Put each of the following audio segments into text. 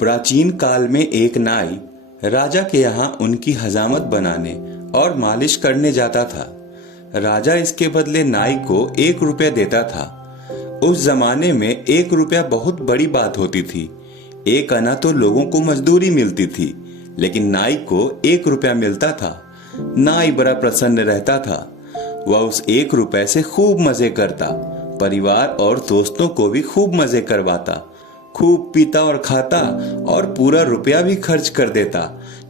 प्राचीन काल में एक नाई राजा के यहाँ उनकी हजामत बनाने और मालिश करने जाता था। राजा इसके बदले नाई को 1 रुपया देता था। उस जमाने में 1 रुपया बहुत बड़ी बात होती थी। 1 आना तो लोगों को मजदूरी मिलती थी, लेकिन नाई को 1 रुपया मिलता था। नाई बड़ा प्रसन्न रहता था। वह उस 1 रुपए से खूब मजे करता, परिवार और दोस्तों को भी खूब मजे करवाता, खूब पीता और खाता और पूरा रुपया भी खर्च कर देता।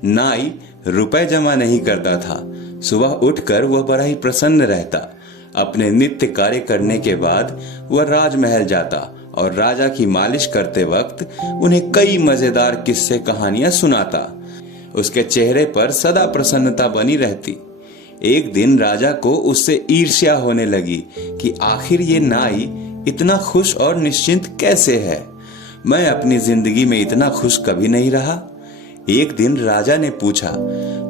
नाई रुपए जमा नहीं करता था। सुबह उठकर वह बड़ा ही प्रसन्न रहता। अपने नित्य कार्य करने के बाद वह राजमहल जाता और राजा की मालिश करते वक्त उन्हें कई मजेदार किस्से कहानियां सुनाता। उसके चेहरे पर सदा प्रसन्नता बनी रहती। एक दिन राजा को उससे ईर्ष्या होने लगी कि आखिर ये नाई इतना खुश और निश्चिंत कैसे है। मैं अपनी जिंदगी में इतना खुश कभी नहीं रहा। एक दिन राजा ने पूछा,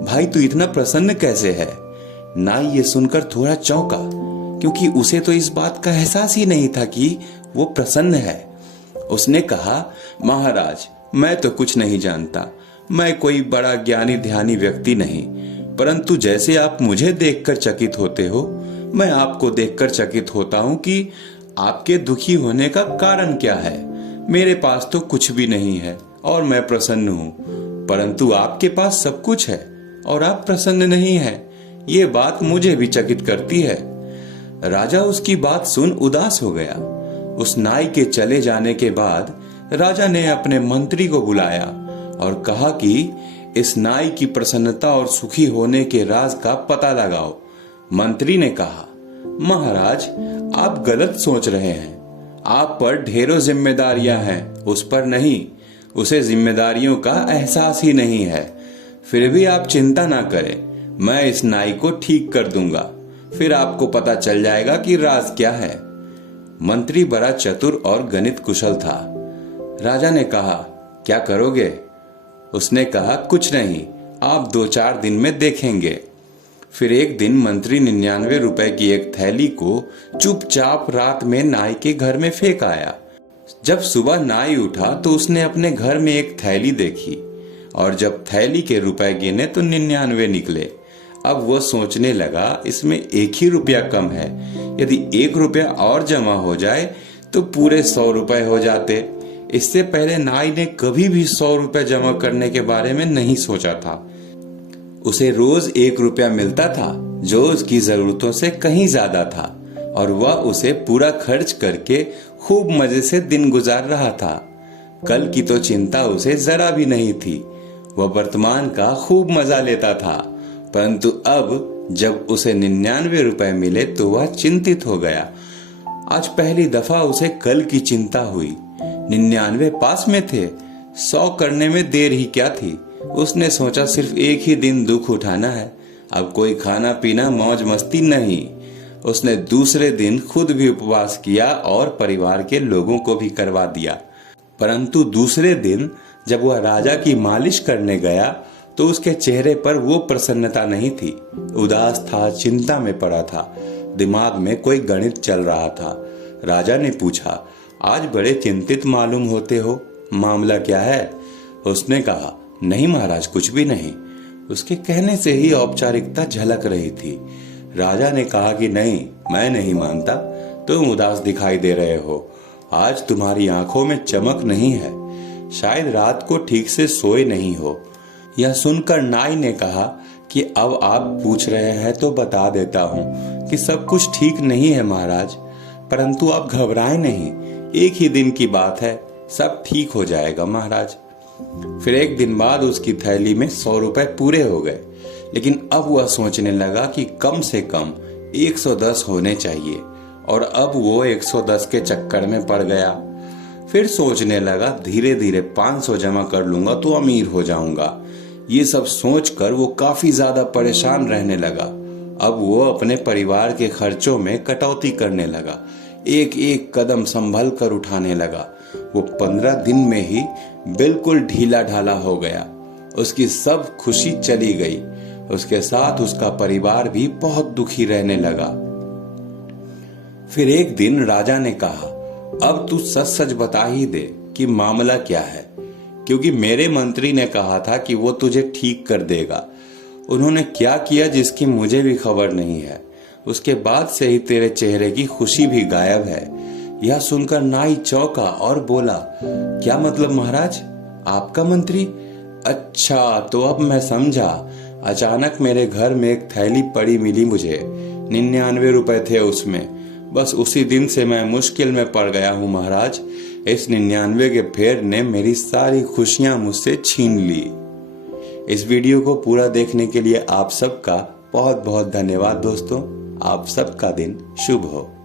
भाई तू इतना प्रसन्न कैसे है? नाई ये सुनकर थोड़ा चौंका, क्योंकि उसे तो इस बात का एहसास ही नहीं था कि वो प्रसन्न है। उसने कहा, महाराज मैं तो कुछ नहीं जानता, मैं कोई बड़ा ज्ञानी ध्यानी व्यक्ति नहीं, परंतु जैसे आप मुझे देखकर चकित होते हो, मैं आपको देखकर चकित होता हूं कि आपके दुखी होने का कारण क्या है। मेरे पास तो कुछ भी नहीं है और मैं प्रसन्न हूं, परंतु आपके पास सब कुछ है और आप प्रसन्न नहीं हैं। ये बात मुझे भी चकित करती है। राजा उसकी बात सुन उदास हो गया। उस नाई के चले जाने के बाद राजा ने अपने मंत्री को बुलाया और कहा कि इस नाई की प्रसन्नता और सुखी होने के राज का पता लगाओ। मंत्री ने कहा, महाराज आप गलत सोच रहे हैं। आप पर ढेरों जिम्मेदारियां हैं, उस पर नहीं। उसे जिम्मेदारियों का एहसास ही नहीं है। फिर भी आप चिंता ना करें, मैं इस नाई को ठीक कर दूंगा, फिर आपको पता चल जाएगा कि राज क्या है। मंत्री बड़ा चतुर और गणित कुशल था। राजा ने कहा, क्या करोगे? उसने कहा, कुछ नहीं, आप 2-4 दिन में देखेंगे। फिर एक दिन मंत्री 99 रुपए की एक थैली को चुपचाप रात में नाई के घर में फेंक आया। जब सुबह नाई उठा तो उसने अपने घर में एक थैली देखी और जब थैली के रुपए गिने तो 99 निकले। अब वह सोचने लगा, इसमें 1 ही रुपया कम है। यदि 1 रुपया और जमा हो जाए तो पूरे 100 रुपए हो जाते। इससे पहले नाई ने कभी भी 100 रुपए जमा करने के बारे में नहीं सोचा था। उसे रोज 1 रुपया मिलता था, जो उसकी जरूरतों से कहीं ज्यादा था, और वह उसे पूरा खर्च करके खूब मजे से दिन गुजार रहा था। कल की तो चिंता उसे जरा भी नहीं थी। वह वर्तमान का खूब मजा लेता था, परंतु अब जब उसे 99 रुपए मिले तो वह चिंतित हो गया। आज पहली दफा उसे कल की चिंता हुई। 99 पास में थे, 100 करने में देर ही क्या थी। उसने सोचा सिर्फ 1 ही दिन दुख उठाना है, अब कोई खाना पीना मौज मस्ती नहीं। उसने दूसरे दिन खुद भी उपवास किया और परिवार के लोगों को भी करवा दिया। परंतु दूसरे दिन जब वह राजा की मालिश करने गया तो उसके चेहरे पर वो प्रसन्नता नहीं थी। उदास था, चिंता में पड़ा था, दिमाग में कोई गणित चल रहा था। राजा ने पूछा, आज बड़े चिंतित मालूम होते हो, मामला क्या है? उसने कहा, नहीं महाराज, कुछ भी नहीं। उसके कहने से ही औपचारिकता झलक रही थी। राजा ने कहा कि नहीं, मैं नहीं मानता, तुम उदास दिखाई दे रहे हो। आज तुम्हारी आंखों में चमक नहीं है, शायद रात को ठीक से सोए नहीं हो। यह सुनकर नाई ने कहा कि अब आप पूछ रहे हैं तो बता देता हूँ कि सब कुछ ठीक नहीं है महाराज, परंतु आप घबराएं नहीं, 1 ही दिन की बात है, सब ठीक हो जाएगा महाराज। फिर एक दिन बाद उसकी थैली में 100 रुपए पूरे हो गए, लेकिन अब वह सोचने लगा कि कम से कम 110 होने चाहिए, और अब वो 110 के चक्कर में पड़ गया। फिर सोचने लगा, धीरे धीरे 500 जमा कर लूंगा तो अमीर हो जाऊंगा। ये सब सोचकर वो काफी ज्यादा परेशान रहने लगा। अब वो अपने परिवार के खर्चों में कटौती करने लगा, एक एक कदम संभल कर उठाने लगा। वो 15 दिन में ही बिल्कुल ढीला ढाला हो गया। उसकी सब खुशी चली गई। उसके साथ उसका परिवार भी बहुत दुखी रहने लगा। फिर एक दिन राजा ने कहा, अब तू सच सच बता ही दे कि मामला क्या है। क्योंकि मेरे मंत्री ने कहा था कि वो तुझे ठीक कर देगा। उन्होंने क्या किया जिसकी मुझे भी खबर नहीं है। उसके बाद से ही तेरे चेहरे की खुशी भी गायब है। यह सुनकर नाई चौंका और बोला, क्या मतलब महाराज, आपका मंत्री? अच्छा, तो अब मैं समझा। अचानक मेरे घर में एक थैली पड़ी मिली मुझे, 99 रुपए थे उसमें। बस उसी दिन से मैं मुश्किल में पड़ गया हूँ महाराज। इस 99 के फेर ने मेरी सारी खुशियां मुझसे छीन ली। इस वीडियो को पूरा देखने के लिए आप सबका बहुत बहुत धन्यवाद दोस्तों। आप सबका दिन शुभ हो।